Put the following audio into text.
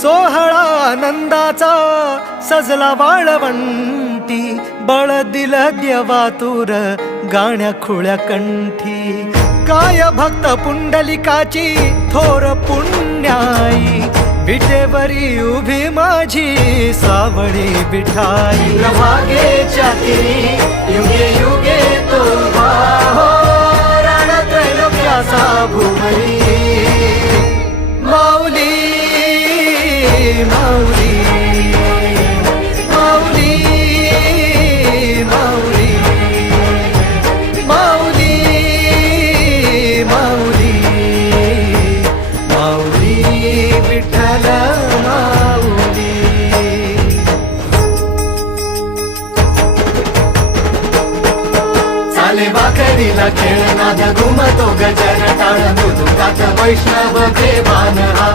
सोहळा आनंदाचा सजला वाळवंटी, बळ दिलं देवातूर गाण्या खुळ्या कंठी. काय भक्त पुंडलिकाची थोर पुण्याई, विटेवरी उभी माझी सावळी विठाई. प्रभागेच्या तिरी युगे युगे तो उभा हो, रणत्रैलोक्याचा भुवरी. माऊली माऊली माऊली माऊली माऊली माऊली माऊली विठ्ठल माऊली. चाले वाकडीला खेळनाद घुमतो गजर टाळ, मृदुकात वैष्णव देवान हा.